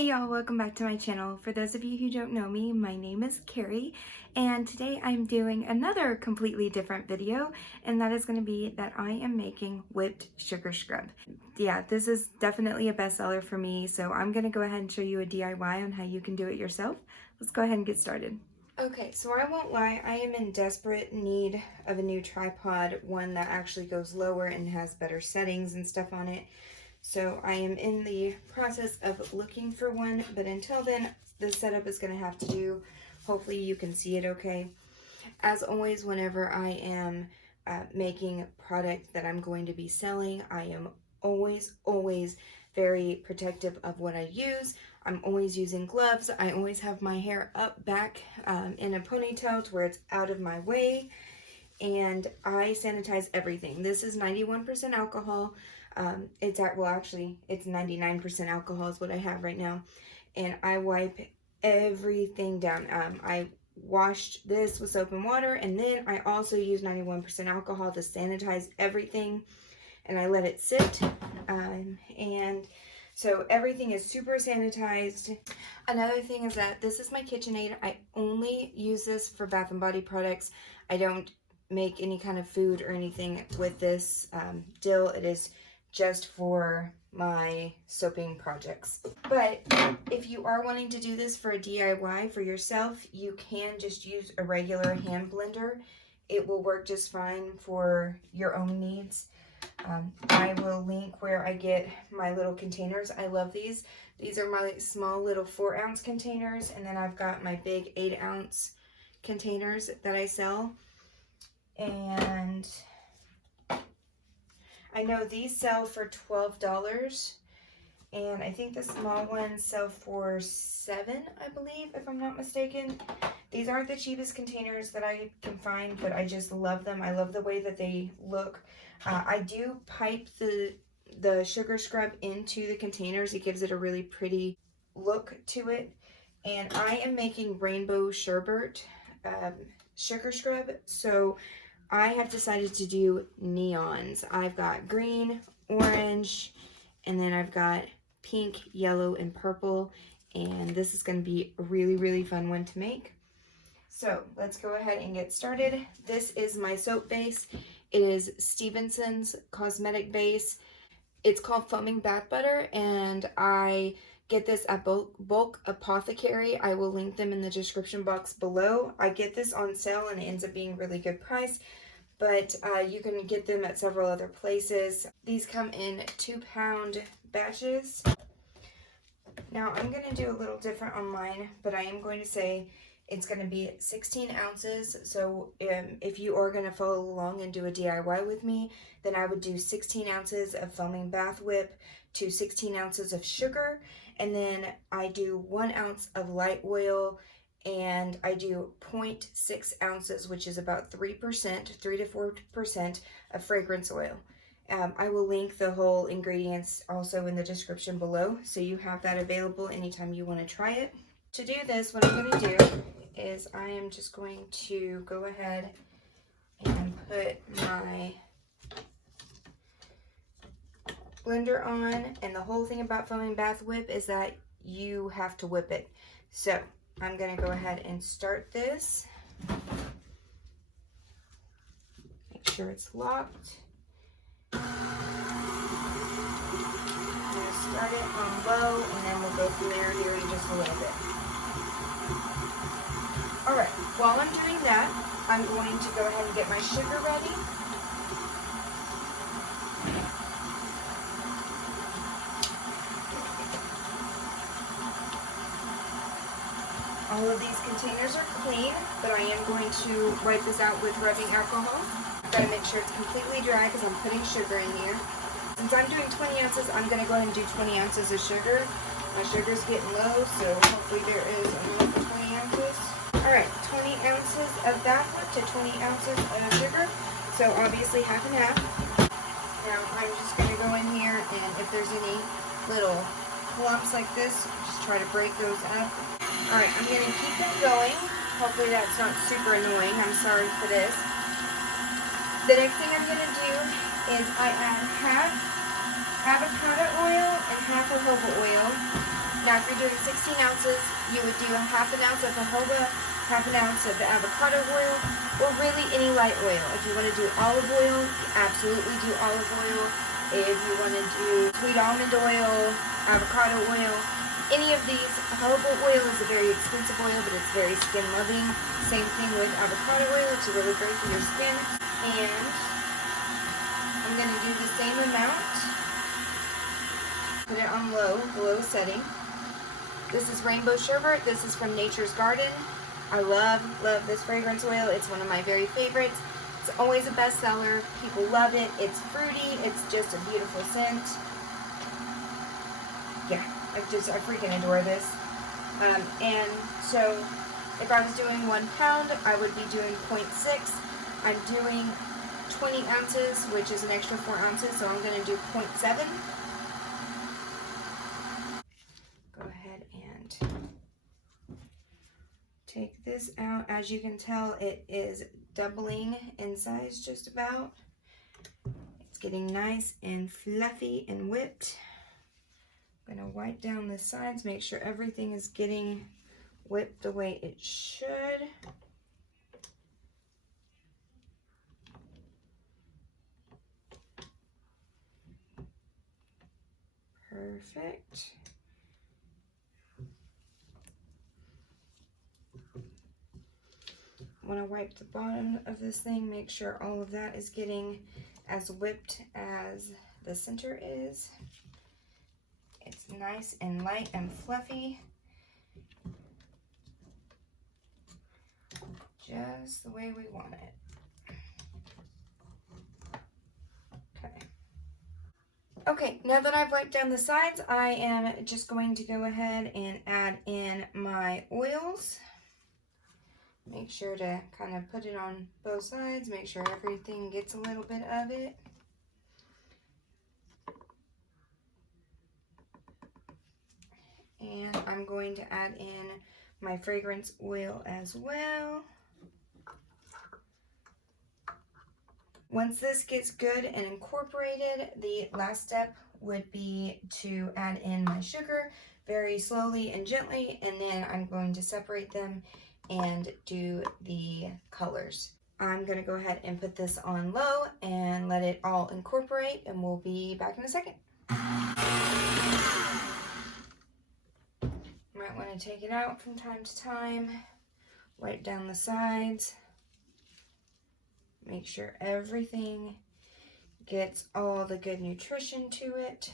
Hey y'all, welcome back to my channel. For those of you who don't know me, my name is Carrie, and today I'm doing another completely different video, and that is going to be that I am making whipped sugar scrub. Yeah, this is definitely a bestseller for me, so I'm going to go ahead and show you a DIY on how you can do it yourself. Let's go ahead and get started. Okay, so I won't lie, I am in desperate need of a new tripod, one that actually goes lower and has better settings and stuff on it. So I am in the process of looking for one, but until then, the setup is going to have to do. Hopefully you can see it okay. As always, whenever I am making product that I'm going to be selling, I am always very protective of what I use. I'm always using gloves. I always have my hair up back in a ponytail to where it's out of my way. And I sanitize everything. This is 91% alcohol. It's 99% alcohol is what I have right now. And I wipe everything down. I washed this with soap and water, and then I also use 91% alcohol to sanitize everything, and I let it sit. And so everything is super sanitized. Another thing is that this is my KitchenAid. I only use this for Bath and Body products. I don't make any kind of food or anything with this dill. It is just for my soaping projects. But if you are wanting to do this for a DIY for yourself, you can just use a regular hand blender. It will work just fine for your own needs. I will link where I get my little containers. I love these. These are my small little 4-ounce containers, and then I've got my big 8-ounce containers that I sell. And I know these sell for $12, and I think the small ones sell for $7, I believe, if I'm not mistaken. These aren't the cheapest containers that I can find, but I just love them. I love the way that they look. I do pipe the sugar scrub into the containers. It gives it a really pretty look to it. And I am making rainbow sherbet sugar scrub, so I have decided to do neons. I've got green, orange, and then I've got pink, yellow, and purple. And this is going to be a really fun one to make. So let's go ahead and get started. This is my soap base. It is Stevenson's cosmetic base. It's called Foaming Bath Butter, and I get this at Bulk Apothecary. I will link them in the description box below. I get this on sale and it ends up being a really good price, but you can get them at several other places. These come in 2-pound batches. Now I'm going to do a little different on mine, but I am going to say it's going to be 16 ounces. So if you are going to follow along and do a DIY with me, then I would do 16 ounces of foaming bath whip to 16 ounces of sugar. And then I do 1 ounce of light oil, and I do 0.6 ounces, which is about 3%, 3 to 4% of fragrance oil. I will link the whole ingredients also in the description below, so you have that available anytime you want to try it. To do this, what I'm going to do is I am just going to go ahead and put my blender on, and the whole thing about foaming bath whip is that you have to whip it. So I'm going to go ahead and start this. Make sure it's locked. I'm going to start it on low, and then we'll go from there here in just a little bit. Alright, while I'm doing that, I'm going to go ahead and get my sugar ready. All of these containers are clean, but I am going to wipe this out with rubbing alcohol. Gotta make sure it's completely dry because I'm putting sugar in here. Since I'm doing 20 ounces, I'm going to go ahead and do 20 ounces of sugar. My sugar's getting low, so hopefully there is enough for 20 ounces. Alright, 20 ounces of bath whip to 20 ounces of sugar, so obviously half and half. Now I'm just going to go in here, and if there's any little clumps like this, just try to break those up. Alright, I'm going to keep it going. Hopefully that's not super annoying. I'm sorry for this. The next thing I'm going to do is I add half avocado oil and half jojoba oil. Now if you're doing 16 ounces, you would do a half an ounce of jojoba, half an ounce of the avocado oil, or really any light oil. If you want to do olive oil, absolutely do olive oil. If you want to do sweet almond oil, avocado oil, any of these. Jojoba oil is a very expensive oil, but it's very skin loving. Same thing with avocado oil, it's really great for your skin. And I'm going to do the same amount. Put it on low, the lowest setting. This is Rainbow Sherbet. This is from Nature's Garden. I love this fragrance oil. It's one of my very favorites. It's always a bestseller. People love it. It's fruity. It's just a beautiful scent. Yeah, I freaking adore this. And so if I was doing 1 pound, I would be doing 0.6. I'm doing 20 ounces, which is an extra 4 ounces, so I'm going to do 0.7. Go ahead and take this out. As you can tell, it is doubling in size just about. It's getting nice and fluffy and whipped. I'm going to wipe down the sides, make sure everything is getting whipped the way it should. Perfect. When I wipe the bottom of this thing, make sure all of that is getting as whipped as the center is. It's nice and light and fluffy. Just the way we want it. Okay. Okay, now that I've wiped down the sides, I am just going to go ahead and add in my oils. Make sure to kind of put it on both sides, make sure everything gets a little bit of it. And I'm going to add in my fragrance oil as well. Once this gets good and incorporated, the last step would be to add in my sugar very slowly and gently, and then I'm going to separate them and do the colors. I'm going to go ahead and put this on low and let it all incorporate, and we'll be back in a second. Might want to take it out from time to time, wipe down the sides, make sure everything gets all the good nutrition to it.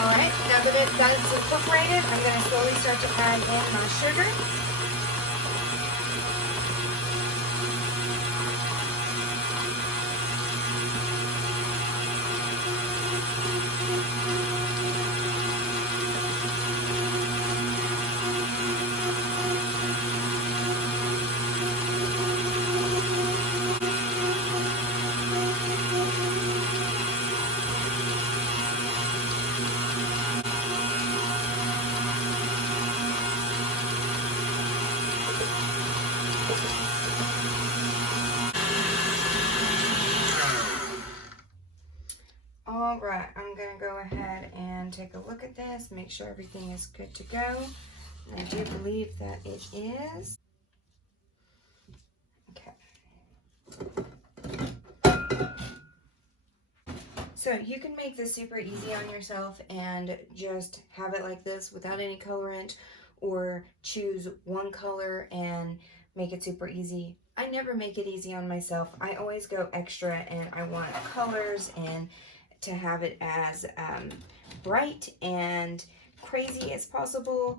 Alright, now that that's incorporated, I'm going to slowly start to add in my sugar. Alright, I'm going to go ahead and take a look at this, make sure everything is good to go. I do believe that it is. Okay. So you can make this super easy on yourself and just have it like this without any colorant, or choose one color and make it super easy. I never make it easy on myself. I always go extra, and I want colors and to have it as bright and crazy as possible,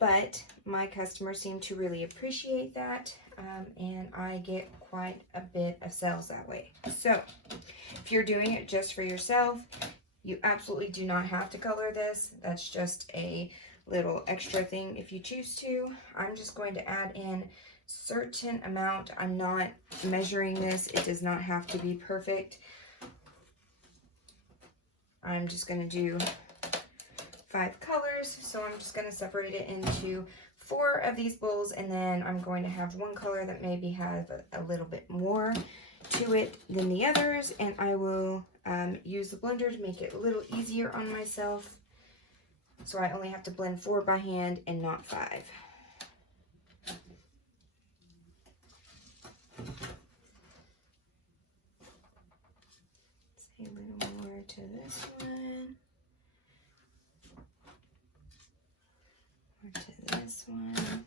but my customers seem to really appreciate that, and I get quite a bit of sales that way. So if you're doing it just for yourself, you absolutely do not have to color this. That's just a little extra thing if you choose to. I'm just going to add in certain amount. I'm not measuring this. It does not have to be perfect. I'm just going to do 5 colors, so I'm just going to separate it into 4 of these bowls, and then I'm going to have one color that maybe have a little bit more to it than the others, and I will use the blender to make it a little easier on myself. So I only have to blend 4 by hand and not 5. A little more to this one. More to this one.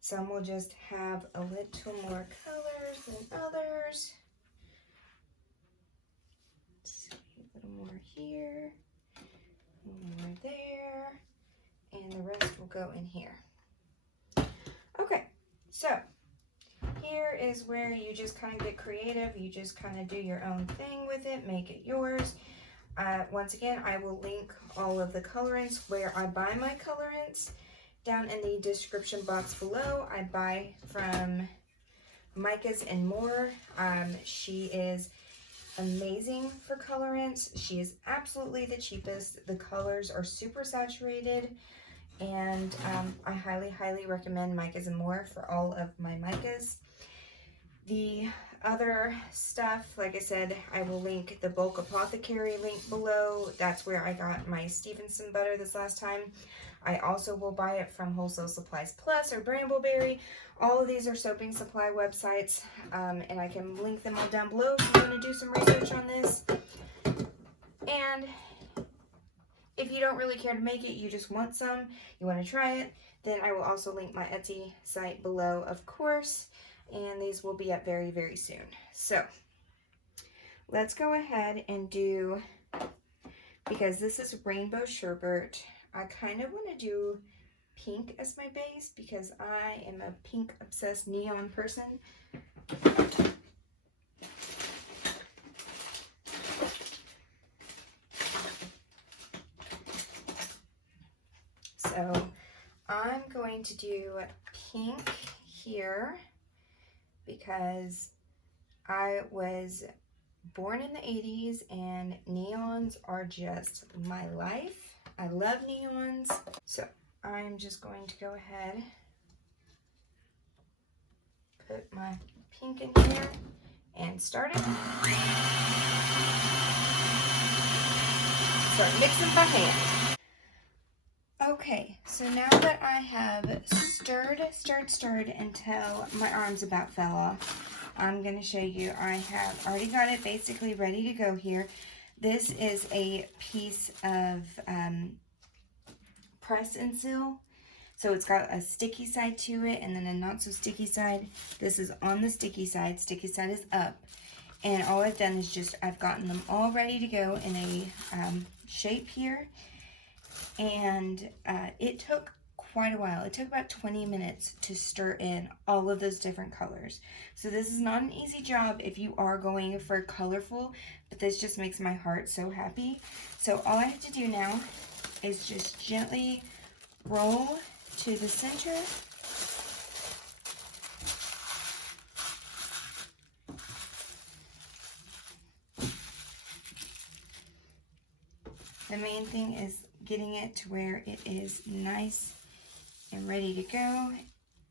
Some will just have a little more colors than others. Let's see, a little more here, a little more there, and the rest will go in here. Okay, so here is where you just kind of get creative. You just kind of do your own thing with it, make it yours. Once again, I will link all of the colorants where I buy my colorants down in the description box below. I buy from Micah's and More. She is amazing for colorants. She is absolutely the cheapest. The colors are super saturated, and I highly recommend Micah's and More for all of my Micahs. The other stuff, like I said, I will link the Bulk Apothecary link below. That's where I got my Stevenson butter this last time. I also will buy it from Wholesale Supplies Plus or Brambleberry. All of these are soaping supply websites, and I can link them all down below if you want to do some research on this. And if you don't really care to make it, you just want some, you want to try it, then I will also link my Etsy site below, of course. And these will be up very soon. So let's go ahead and do, because this is Rainbow Sherbet, I kind of want to do pink as my base because I am a pink obsessed neon person. So I'm going to do pink here, because I was born in the 80s and neons are just my life. I love neons. So I'm just going to go ahead, put my pink in here and start it. Start mixing by hand. Okay, so now that I have stirred until my arms about fell off, I'm going to show you. I have already got it basically ready to go here. This is a piece of press and seal. So it's got a sticky side to it and then a not so sticky side. This is on the sticky side is up. And all I've done is just, I've gotten them all ready to go in a shape here. And it took quite a while. It took about 20 minutes to stir in all of those different colors. So this is not an easy job if you are going for colorful, but this just makes my heart so happy. So all I have to do now is just gently roll to the center. The main thing is getting it to where it is nice and ready to go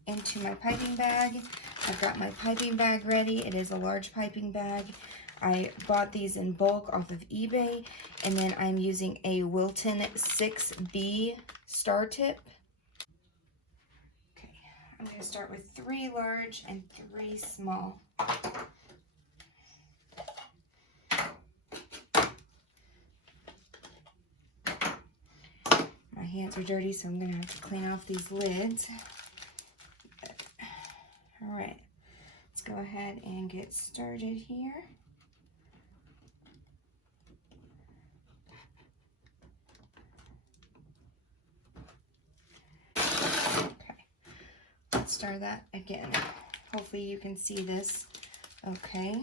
into my piping bag. I've got my piping bag ready. It is a large piping bag. I bought these in bulk off of eBay, and then I'm using a Wilton 6B star tip. Okay, I'm going to start with 3 large and 3 small. My hands are dirty, so I'm going to have to clean off these lids. All right, let's go ahead and get started here. Okay, let's start that again. Hopefully you can see this okay.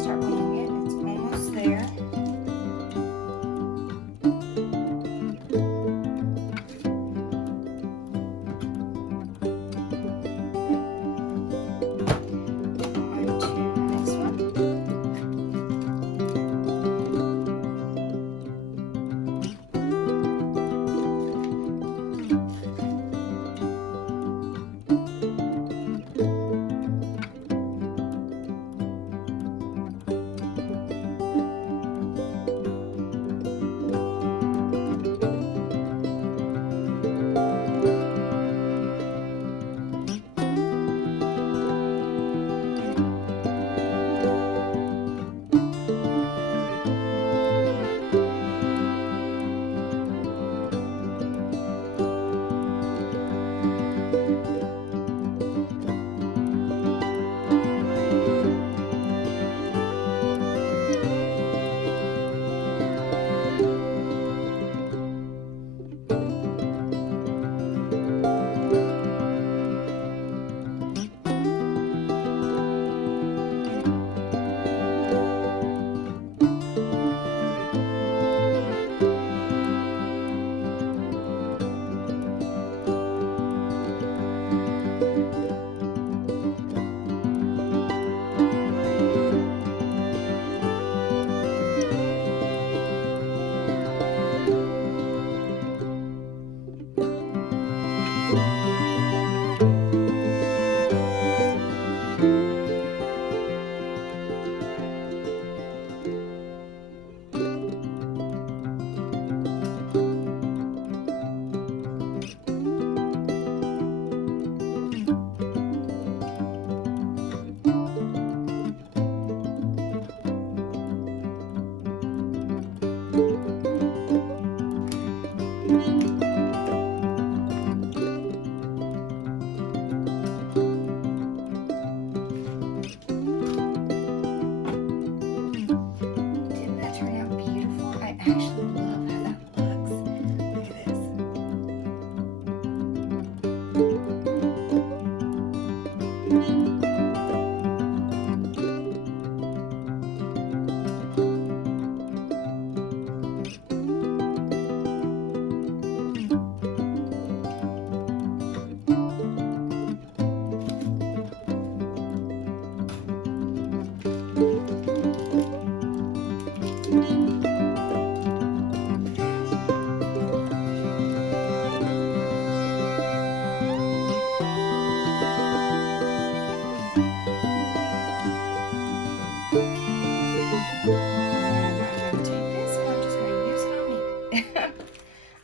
Start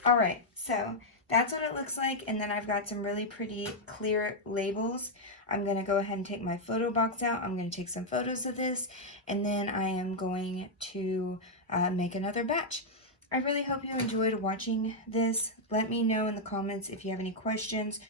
All right, so that's what it looks like, and then I've got some really pretty clear labels. I'm going to go ahead and take my photo box out. I'm going to take some photos of this, and then I am going to make another batch. I really hope you enjoyed watching this. Let me know in the comments if you have any questions